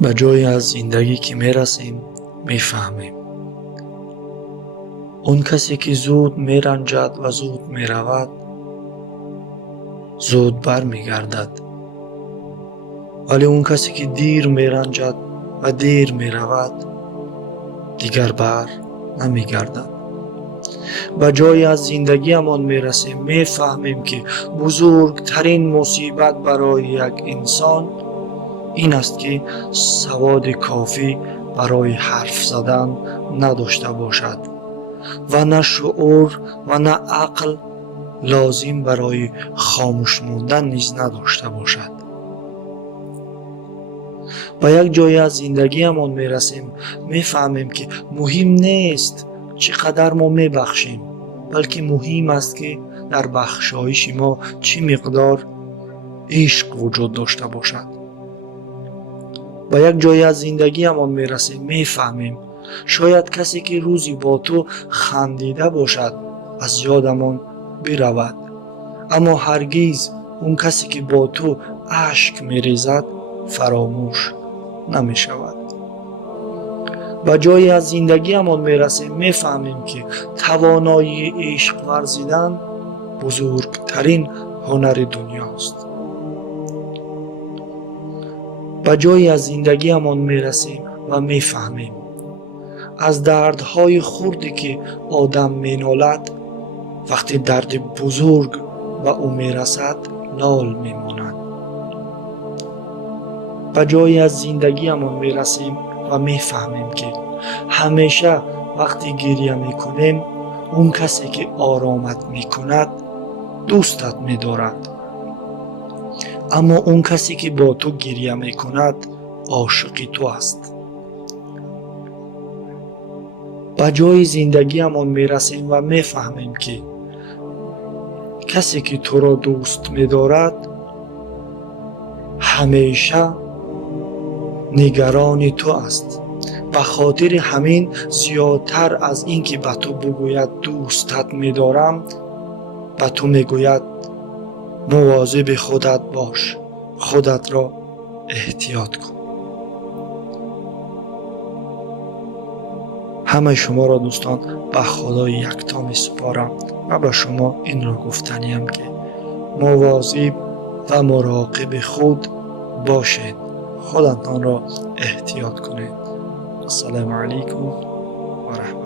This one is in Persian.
به جایی از زندگی که میرسیم میفهمیم اون کسی که زود میرنجد و زود میرود زود بر میگردد، ولی اون کسی که دیر میرنجد و دیر میرود دیگر بر نمیگردد. به جایی از زندگی همان میرسیم میفهمیم که بزرگترین مصیبت برای یک انسان این است که سواد کافی برای حرف زدن نداشته باشد و نه شعور و نه عقل لازم برای خاموش موندن نیز نداشته باشد. به یک جای از زندگی همان میرسیم میفهمیم که مهم نیست چقدر ما میبخشیم، بلکه مهم است که در بخشایش ما چه مقدار عشق وجود داشته باشد. به یک جای از زندگی همان میرسیم میفهمیم شاید کسی که روزی با تو خندیده باشد از یادمان برود، اما هرگز اون کسی که با تو اشک میریزد فراموش نمی شود. به جایی از زندگی همان میرسیم میفهمیم که توانایی عشق ورزیدن بزرگترین هنر دنیاست. به جایی از زندگی همان میرسیم و میفهمیم از دردهای خردی که آدم مینالد وقتی درد بزرگ به او میرسد لال میماند. به جایی از زندگی همان میرسیم و میفهمیم که همیشه وقتی گریه میکنیم اون کسی که آرامت میکند دوستت میدارد، اما اون کسی که با تو گریه میکند عاشق تو است. به جای زندگی همان میرسیم و میفهمیم که کسی که تو را دوست میدارد همیشه نگران تو است. به خاطر همین زیادتر از اینکه به تو بگوید دوستت میدارم به تو میگوید مواظب خودت باش، خودت را احتیاط کن. همه شما را دوستان به خدای یکتا می سپارم و به شما این را گفتنیم که مواظب و مراقب خود باشید، خودتان را احتیاط کنید. السلام علیکم و رحمت